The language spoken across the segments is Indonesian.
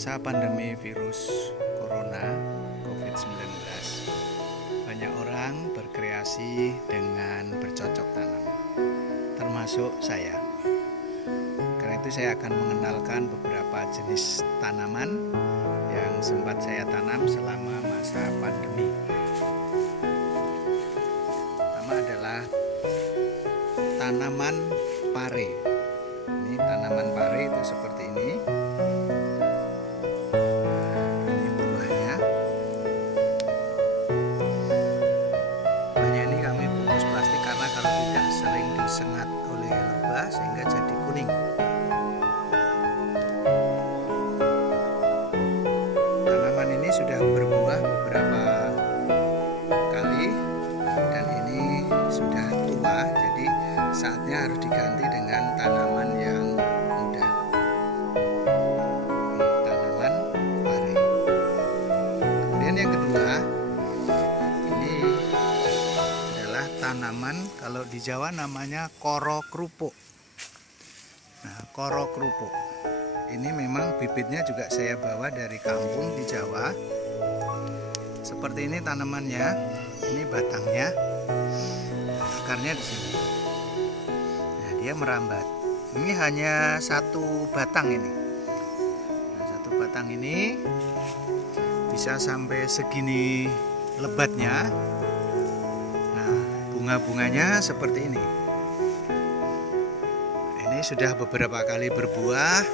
masa pandemi virus corona COVID-19, banyak orang berkreasi dengan bercocok tanam, termasuk saya. Karena itu saya akan mengenalkan beberapa jenis tanaman yang sempat saya tanam selama masa pandemi. Pertama adalah tanaman pare. Ini tanaman pare itu seperti ini. Sering disengat oleh lebah sehingga jadi kuning. Tanaman ini sudah berbuah beberapa kali dan ini sudah tua, jadi saatnya harus diganti dengan tanaman yang muda. Ini tanaman pare. Kemudian yang kedua, tanaman kalau di Jawa namanya koro krupuk. Nah, koro krupuk ini memang bibitnya juga saya bawa dari kampung di Jawa. Seperti ini tanamannya, ini batangnya, akarnya di sini. Nah, dia merambat. Ini hanya satu batang ini. Nah, satu batang ini bisa sampai segini lebatnya. Bunga-bunganya seperti ini. Ini sudah beberapa kali berbuah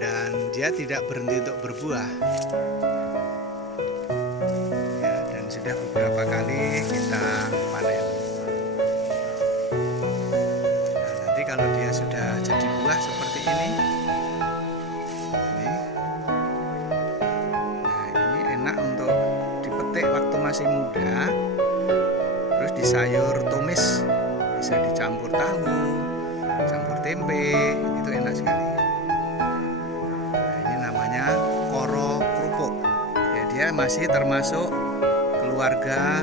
dan dia tidak berhenti untuk berbuah. Ya, dan sudah beberapa kali kita panen. Nah, nanti kalau dia sudah jadi buah seperti ini. Nah, ini enak untuk dipetik waktu masih muda. Di sayur tumis, bisa dicampur tahu, campur tempe, itu enak sekali. Nah, ini namanya koro krupuk. Ya, dia masih termasuk keluarga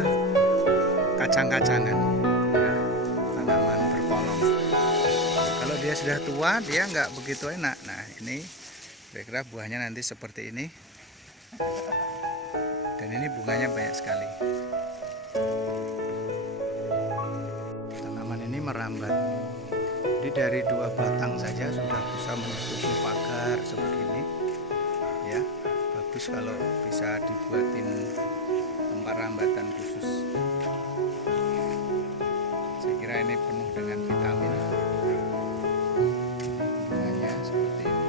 kacang-kacangan, ya, tanaman berkolong. Kalau dia sudah tua, dia nggak begitu enak. Nah, ini kira-kira buahnya nanti seperti ini, dan ini bunganya banyak sekali. Merambat, jadi dari dua batang saja sudah bisa menutupi pagar seperti ini. Ya, bagus kalau bisa dibuatin tempat rambatan khusus. Saya kira ini penuh dengan vitamin. Bunganya seperti ini.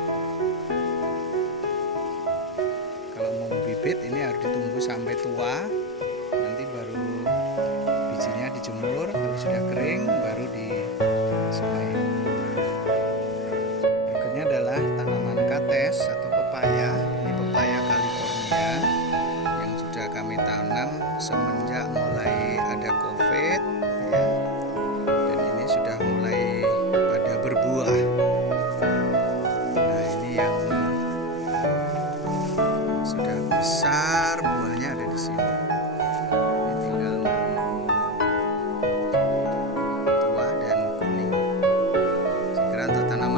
Kalau mau bibit ini harus ditunggu sampai tua, nanti baru bijinya dijemur, kalau sudah kering baru disuplai. Berikutnya adalah tanaman kates atau pepaya. Ini pepaya California yang sudah kami tanam semenjak mulai ada COVID, ya. Dan ini sudah mulai pada berbuah. Nah, ini yang sudah besar, buahnya ada di sini.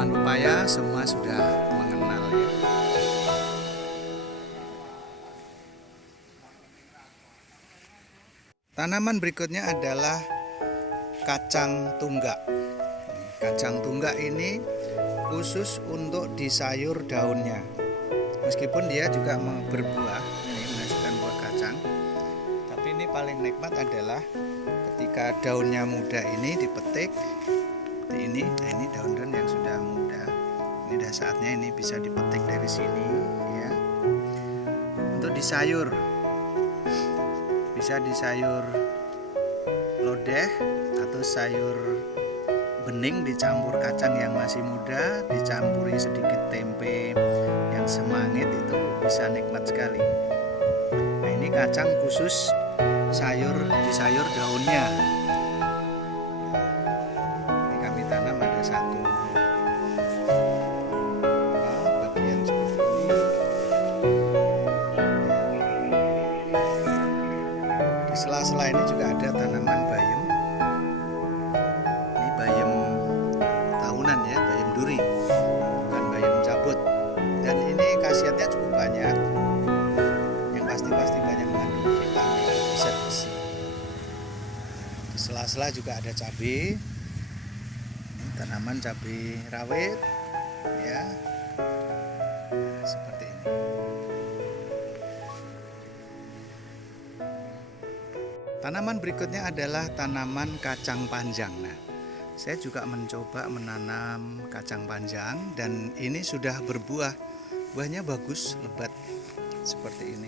Pepaya semua sudah mengenal, ya. Tanaman berikutnya adalah kacang tunggak. Kacang tunggak ini khusus untuk di sayur daunnya. Meskipun dia juga berbuah, ini menghasilkan buah kacang. Tapi ini paling nikmat adalah ketika daunnya muda ini dipetik. Ini, nah ini daun-daun yang sudah muda. Ini udah saatnya ini bisa dipetik dari sini, ya. Untuk di sayur, bisa di sayur lodeh atau sayur bening dicampur kacang yang masih muda, dicampuri sedikit tempe yang semangit, itu bisa nikmat sekali. Nah, ini kacang khusus sayur di sayur daunnya. Tanam ada satu bagian seperti ini. Di sela-sela ini juga ada tanaman bayam. Ini bayam tahunan, ya, bayam duri, bukan bayam cabut. Dan ini khasiatnya cukup baik. sela-sela juga ada cabai. Ini tanaman cabai rawit ya. Nah, seperti ini. Tanaman berikutnya adalah tanaman kacang panjang. Nah, saya juga mencoba menanam kacang panjang dan ini sudah berbuah. Buahnya bagus, lebat seperti ini.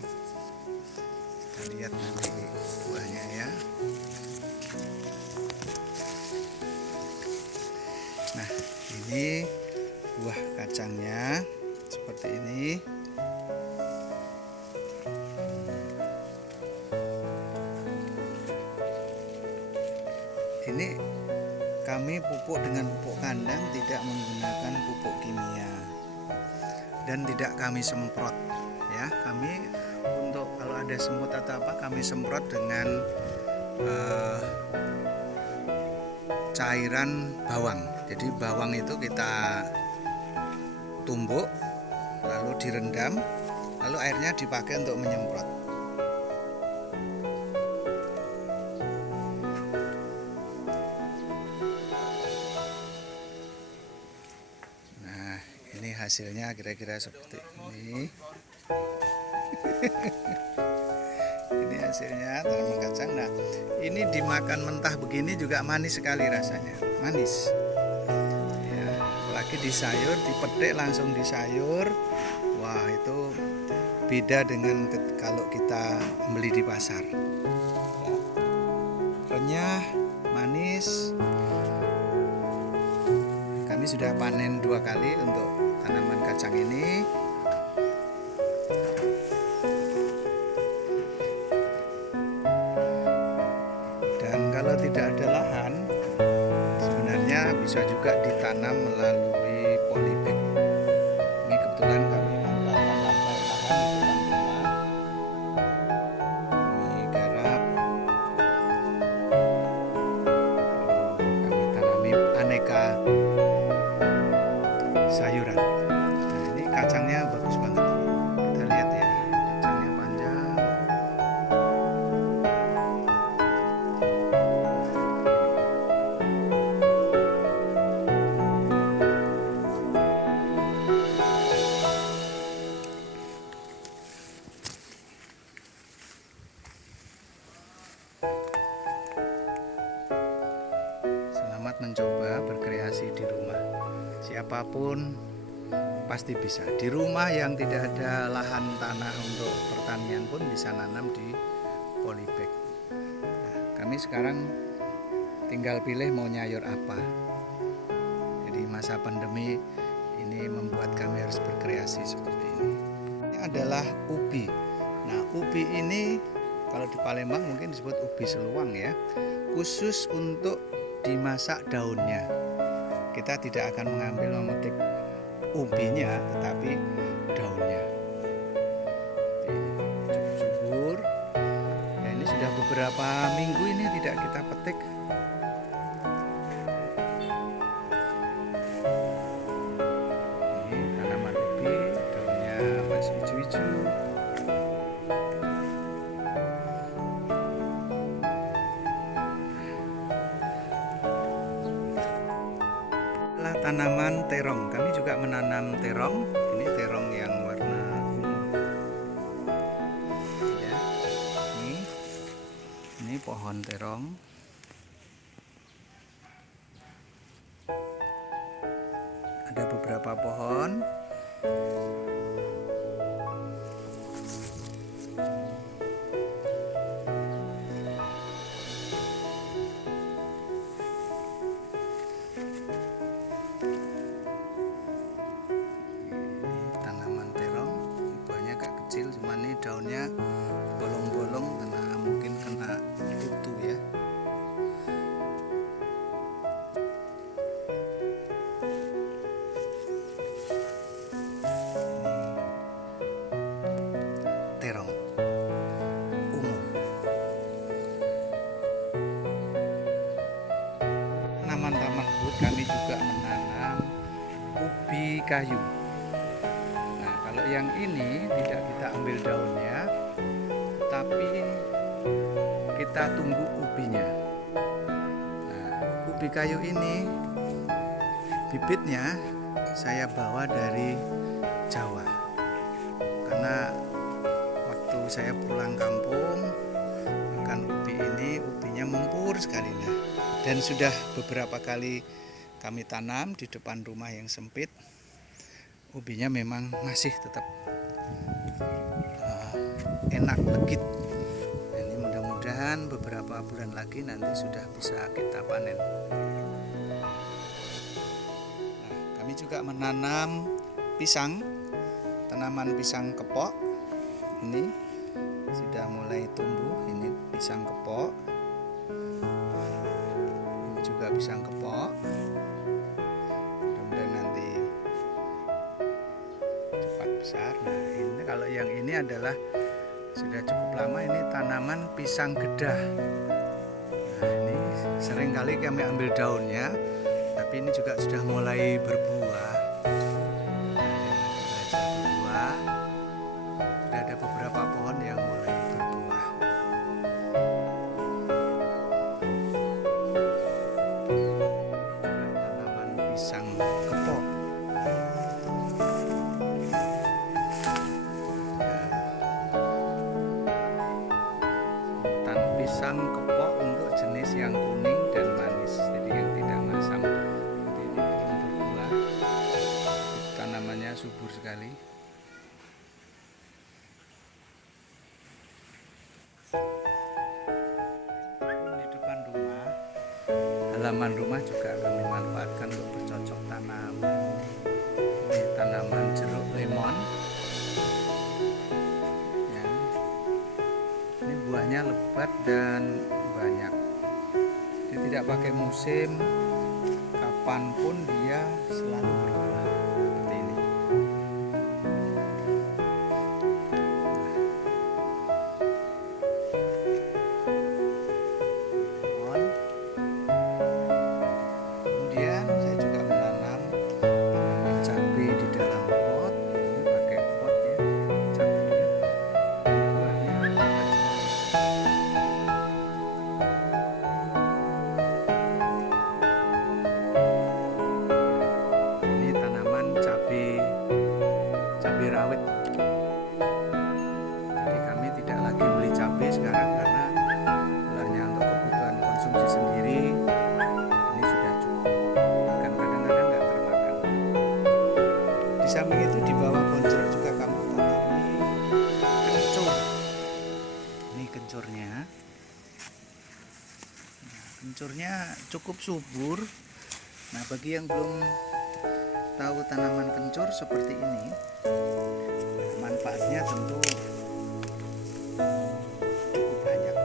Kita lihat nanti buahnya ya. Nah, ini buah kacangnya seperti ini. Ini kami pupuk dengan pupuk kandang, tidak menggunakan pupuk kimia dan tidak kami semprot ya. Kami untuk kalau ada semut atau apa kami semprot dengan cairan bawang. Jadi bawang itu kita tumbuk lalu direndam, lalu airnya dipakai untuk menyemprot. Ini hasilnya kira-kira seperti ini. Ini hasilnya tanaman kacang. Nah, ini dimakan mentah begini juga manis sekali rasanya, manis. Ya, apalagi di sayur, dipetik langsung di sayur. Wah, itu beda dengan kalau kita beli di pasar. Ya. Renyah, manis. Kami sudah panen 2 kali untuk tanaman kacang ini. Dan kalau tidak ada lahan, sebenarnya bisa juga ditanam melalui polybag. Ini kebetulan kami manfaatkan lahan di depan rumah. Ini garap. Kami tanami aneka sayuran. Nah, ini kacangnya bagus banget. Kita lihat ya, kacangnya panjang. Selamat mencoba berkreasi di rumah. Siapapun pasti bisa. Di rumah yang tidak ada lahan tanah untuk pertanian pun bisa nanam di polybag. Nah, kami sekarang tinggal pilih mau nyayur apa. Jadi masa pandemi ini membuat kami harus berkreasi seperti ini. Ini adalah ubi. Nah, ubi ini kalau di Palembang mungkin disebut ubi seluang ya. Khusus untuk dimasak daunnya. Kita tidak akan mengambil memetik ubinya, tetapi daunnya. Cukup subur. Ya, ini sudah beberapa minggu ini tidak kita petik. Ini tanaman ubi, daunnya masih hijau-hijau. Tanaman terong, kami juga menanam terong. Ini terong yang warna ungu ya. Ini pohon terong. Ada beberapa pohon. Kecil, cuman ini daunnya bolong-bolong karena mungkin kena kutu ya. Ini terong ungu. Tanaman-tanaman bud kami juga menanam ubi kayu. Kalau yang ini tidak kita ambil daunnya, tapi kita tunggu ubinya. ubi kayu ini bibitnya saya bawa dari Jawa, karena waktu saya pulang kampung makan ubi ini, ubinya mempur sekali lah. Dan sudah beberapa kali kami tanam di depan rumah yang sempit, ubinya memang masih tetap enak, legit. Ini mudah-mudahan beberapa bulan lagi nanti sudah bisa kita panen. Nah, kami juga menanam pisang, tanaman pisang kepok. Ini sudah mulai tumbuh. Ini pisang kepok, ini juga pisang kepok. Mudah-mudahan nanti cepat besar. Nah, ini kalau yang ini adalah sudah cukup lama, ini tanaman pisang gedah. Nah, ini sering kali kami ambil daunnya, tapi ini juga sudah mulai berbuah. Sudah ada beberapa pohon yang mulai berbuah. Tanaman pisang kepok. Hutan pisang kepok untuk jenis yang kuning dan manis, jadi yang tidak masam. Seperti ini belum berbuah. Tanamannya subur sekali. Di depan rumah, halaman rumah juga kami manfaatkan untuk bercocok tanam. Ini tanaman jeruk lemon. Ya. Ini buahnya lebat dan banyak. Dia tidak pakai musim, kapanpun dia selalu berbuah seperti ini. Kemudian saya juga menanam tanaman cabai di dalam pot. Ini pakai pot ya, cabainya. Buahnya lebat sekali. Ini tanaman cabai rawit. Jadi kami tidak lagi beli cabai sekarang karena hanya untuk kebutuhan konsumsi sendiri. Ini sudah cukup, bahkan kadang-kadang nggak termakan. Di samping itu di bawah boncor juga kami tanami kencur. Ini kencurnya. Nah, kencurnya cukup subur. Nah, bagi yang belum tahu tanaman kencur seperti ini, manfaatnya tentu cukup banyak.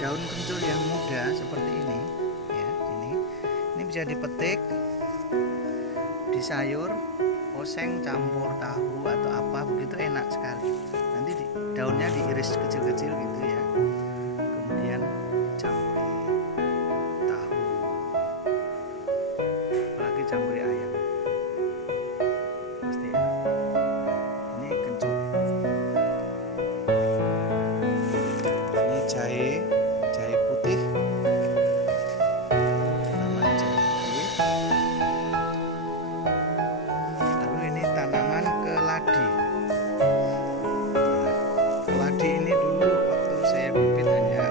Daun kencur yang muda seperti ini, ya, ini bisa dipetik, disayur, oseng campur tahu atau apa, begitu enak sekali. Nanti daunnya diiris kecil-kecil gitu ya, kemudian campuri tahu, apalagi campuri ayam, pasti enak. Ini kencur. Ini jahe putih, tanaman jahe putih. Lalu ini tanaman keladi. Keladi ini dulu waktu saya bibit hanya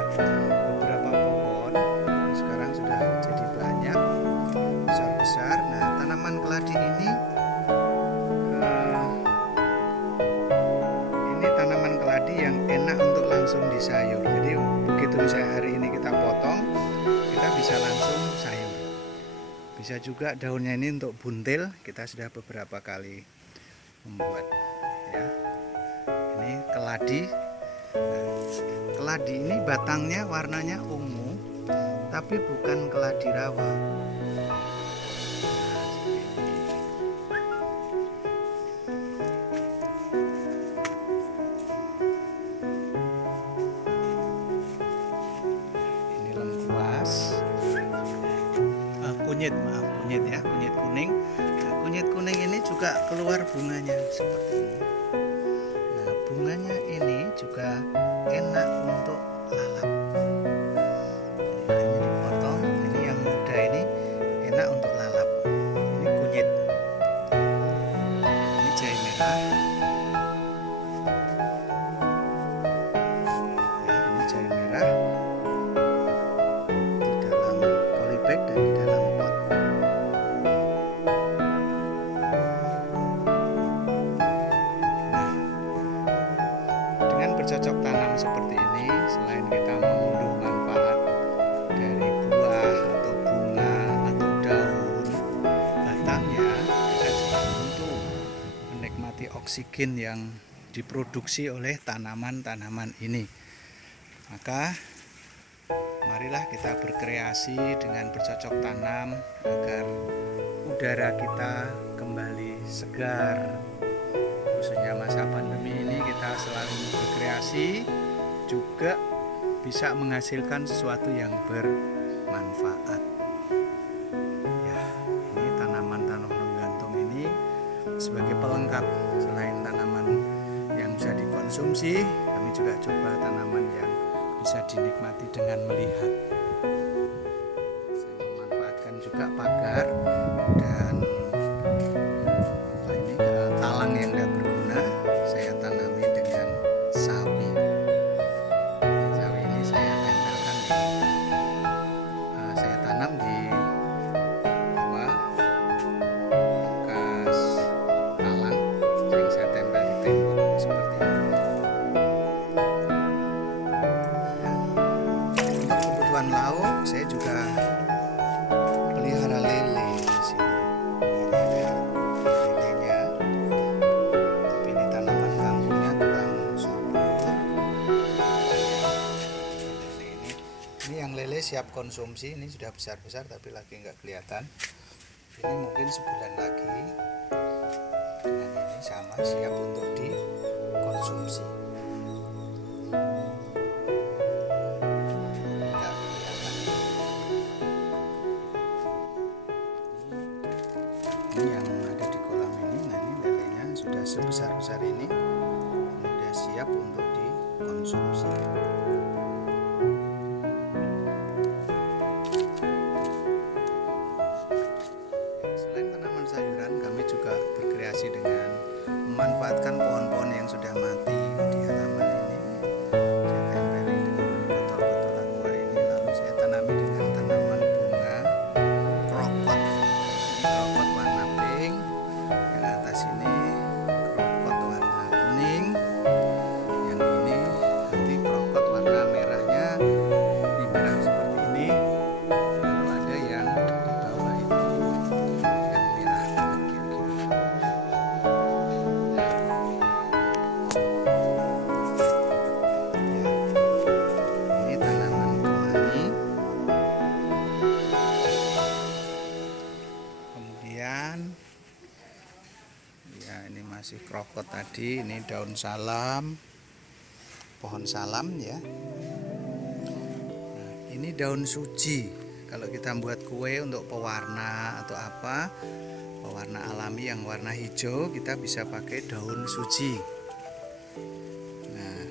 beberapa pohon, sekarang sudah jadi banyak, besar-besar. Nah, tanaman keladi ini tanaman keladi yang enak untuk langsung disayur. Jadi begitu misalnya hari ini kita potong, kita bisa langsung sayur. Bisa juga daunnya ini untuk buntil, kita sudah beberapa kali membuat ya. Ini keladi. Nah, keladi ini batangnya warnanya ungu, tapi bukan keladi rawa. Kunyit kuning. Nah, kunyit kuning ini juga keluar bunganya seperti ini. Nah, bunganya ini juga enak untuk lalap. Ini dipotong, ini yang polybag dan di dalam pot. Nah, dengan bercocok tanam seperti ini, selain kita mengunduh manfaat dari buah atau bunga atau daun batangnya, kita juga tentu menikmati oksigen yang diproduksi oleh tanaman-tanaman ini. Maka marilah kita berkreasi dengan bercocok tanam agar udara kita kembali segar. Khususnya masa pandemi ini kita selalu berkreasi, juga bisa menghasilkan sesuatu yang bermanfaat. Ya, ini tanaman-tanaman gantung ini sebagai pelengkap. Selain tanaman yang bisa dikonsumsi, kami juga coba tanaman yang bisa dinikmati dengan melihat. Saya memanfaatkan juga pagar dan ini talang yang tidak berguna saya tanami dengan sawi. Sawi ini saya tempelkan saya tanam di bawah bekas talang yang saya tempel di tembok seperti ini. Lauk, saya juga pelihara lele di sini. Ini ada lelenya, tapi ini tanaman kangkungnya kurang subur. Ini yang lele siap konsumsi, ini sudah besar-besar tapi lagi nggak kelihatan. Ini mungkin sebulan lagi. Dengan ini sama siap untuk dikonsumsi. Ini yang ada di kolam ini, nah ini lelenya sudah sebesar-besar ini, sudah siap untuk dikonsumsi. Selain tanaman sayuran, kami juga berkreasi dengan memanfaatkan pohon-pohon yang sudah mati di halaman ini. Saya tempeli dengan botol-botol aqua ini, lalu saya tanami dengan tanaman bunga krokot. Krokot warna pink, yang atas ini krokot warna kuning, yang ini nanti krokot warna merahnya, ini merah seperti ini, lalu ada yang di bawah itu yang merah banget kayak gini. Ini tanaman kemani. Kemudian ya ini masih krokot tadi, ini daun salam, pohon salam ya. Nah, ini daun suji. Kalau kita buat kue untuk pewarna atau apa, pewarna alami yang warna hijau, kita bisa pakai daun suji. Nah,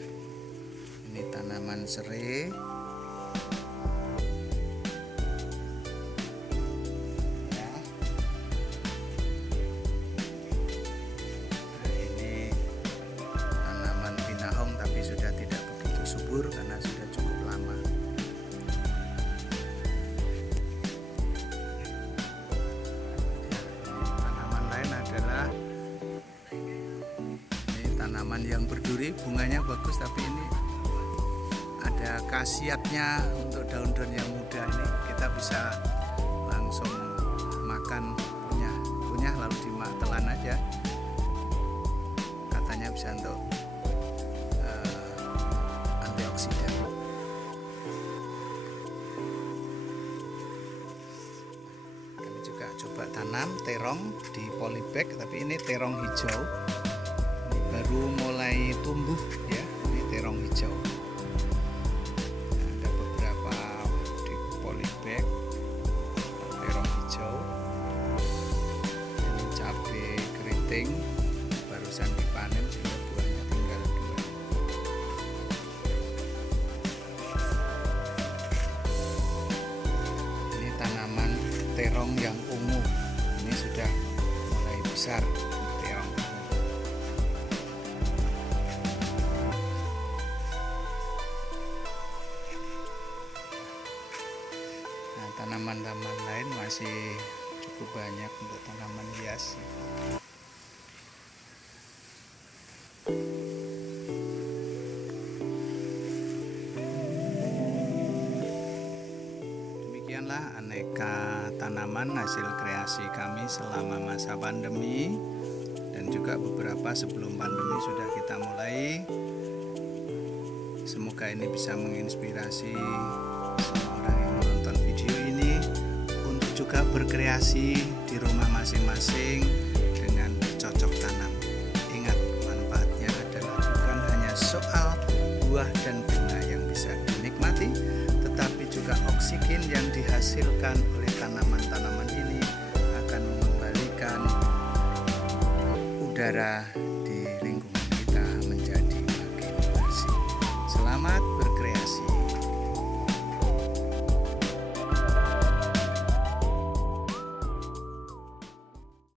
ini tanaman serai. Sudah tidak begitu subur karena sudah cukup lama. Tanaman lain adalah ini tanaman yang berduri, bunganya bagus tapi ini ada khasiatnya untuk daun-daun yang muda ini kita bisa langsung makan punya lalu ditelan aja, katanya bisa untuk antioksidan. Kami juga coba tanam terong di polybag, tapi ini terong hijau, ini baru mulai tumbuh ya, ini terong hijau. Nah, ada beberapa di polybag terong hijau. Ini cabai keriting barusan dipanen sehingga buahnya tinggal 2. Ini tanaman terong yang ungu, ini sudah mulai besar terong ungu. Nah, tanaman-tanaman lain masih cukup banyak untuk tanaman hias. Demikianlah aneka tanaman hasil kreasi kami selama masa pandemi, dan juga beberapa sebelum pandemi sudah kita mulai. Semoga ini bisa menginspirasi semua orang yang menonton video ini untuk juga berkreasi di rumah masing-masing dengan bercocok tanam. Ingat, manfaatnya adalah bukan hanya soal buah dan bunga yang bisa dinikmati, tetapi juga oksigen yang dihasilkan oleh tanaman-tanaman ini akan mengembalikan udara